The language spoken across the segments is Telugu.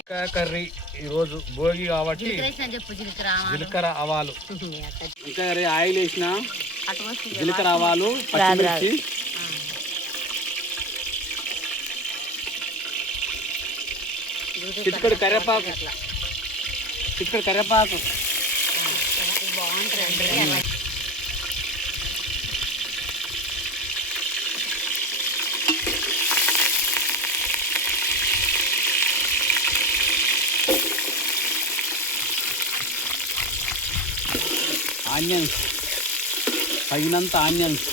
ఇక్కడ కర్రీ ఈరోజు భోగి కాబట్టి జీలకర్ర ఆవాలు. ఇంకా ఆయిల్ వేసిన అటు వస్తుంది జీలకర్ర ఆవాలు పచ్చిమిర్చి. చిటికడు కరివేపాకు చిటికడు కరివేపాకు బాగుంటుంది ఆనియన్స్ తగినంత ఆనియన్స్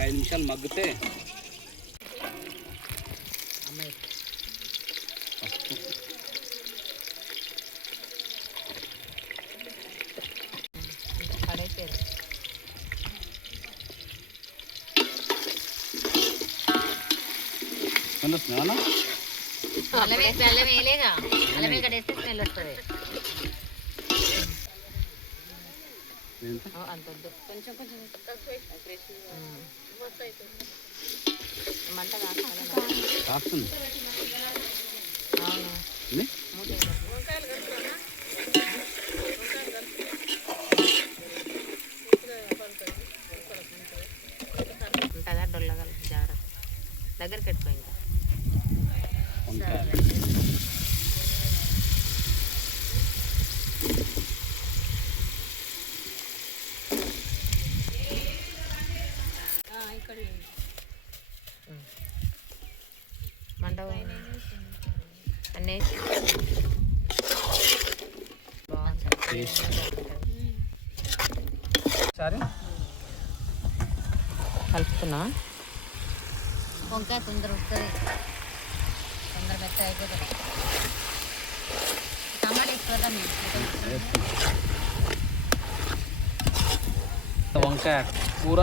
ఐదు నిమిషాలు మగ్గితే అలా అల్లం వేసి అల్లం వేయలేగా వేస్తే స్మెల్ వస్తుంది అంత వద్దు కొంచెం కొంచెం మంట కాస్తుంది? ఉంటుందా? డొల్లగల జాగ్రత్త. దగ్గరికి పెట్టుకో ఇంకా. వంకాయ మంట అన్నీ సరే. కలుపుతున్నా. వంకాయ తొందర వస్తుంది. తొందర మెత్త అయిపోతుంది. టమాటా ఎక్కువ వంకాయ కూర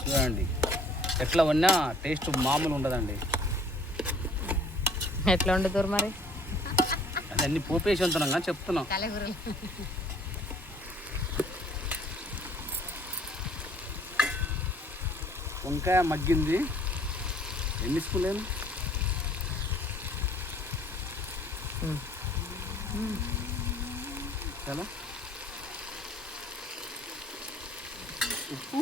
చూడండి. ఎట్లా ఉన్నా టేస్ట్ మామూలు ఉండదండి. ఎట్లా వండుతారు మరి? అన్ని పోపేసి ఉంటున్నాం కానీ చెప్తున్నాం. వంకాయ మగ్గింది. ఎన్ని స్పూన్లేను చాలా ఉప్పు?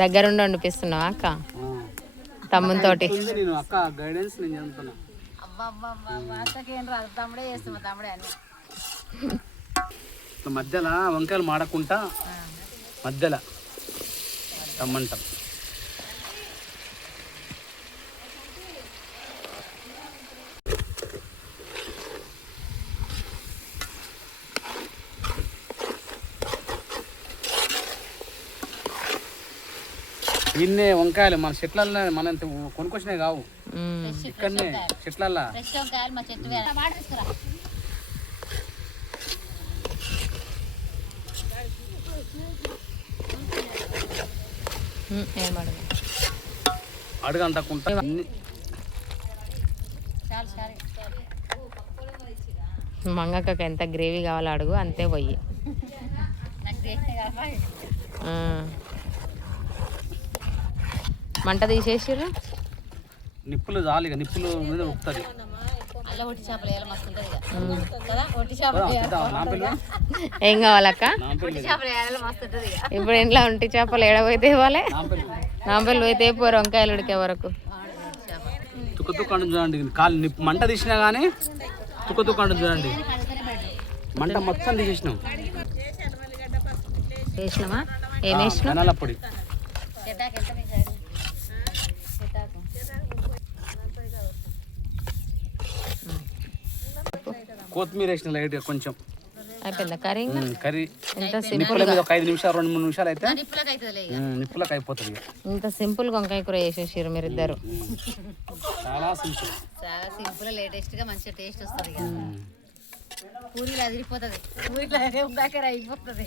దగ్గరుండి వండిపిస్తున్నావా అక్క. తమ్మునితోటి. నేను అక్క గైడెన్స్ నేను చెప్తున్నా. మధ్యలో వంకాయలు మాడకుండా మధ్యలో టమ్మంటాం ఇన్నే వంకాయలు మన చెట్లల్లో మన ఇంత కొనుక్కొచ్చినాయి కావు. ఇక్కడనే చెట్లల్లో. చాలు సరే మంగక్కకి ఎంత గ్రేవీ కావాలో అడుగు అంతే పొయ్యి మంట తీసేసిర్రు. నిప్పులు చాలు ఇక నిప్పులు మీద నాంపల్లి ఏం కావాలక్క? ఇప్పుడు ఇంట్లో ఒంటి చేపలు ఏడబోయితే ఇవ్వాలి. నాంపల్లి పోయితే పోరు వంకాయలు ఉడికే వరకు. తుక్క చూడండి కాలు నిప్పు మంట తీసినా కానీ తుక్క తుక్క చూడండి. మంట మొత్తం తీసేసినాం. వేసినామా ఏం వేసినాం ధనాల పొడి. కొత్తిమీర వేసిన లైట్గా కొంచెం. అయిపోయిందా కర్రీ ఇంకా? Um, curry. ఎంత నిప్పుల మీద ఒక ఐదు నిమిషాలు రెండు మూడు నిమిషాలు అయితే నిప్పులకు అవుతుంది ఉమ్, నిప్పులకు అయిపోతుంది ఇక. ఇంత సింపుల్ వంకాయ కూర చేసేసారు మీరు ఇద్దరు చాలా సింపుల్. చాలా సింపుల్ లేటెస్ట్గా మంచిగా టేస్ట్ వస్తుంది ఇక. పూరీలు అదిరిపోతుంది. పూరీలు అదే ఉందాక అయిపోతుంది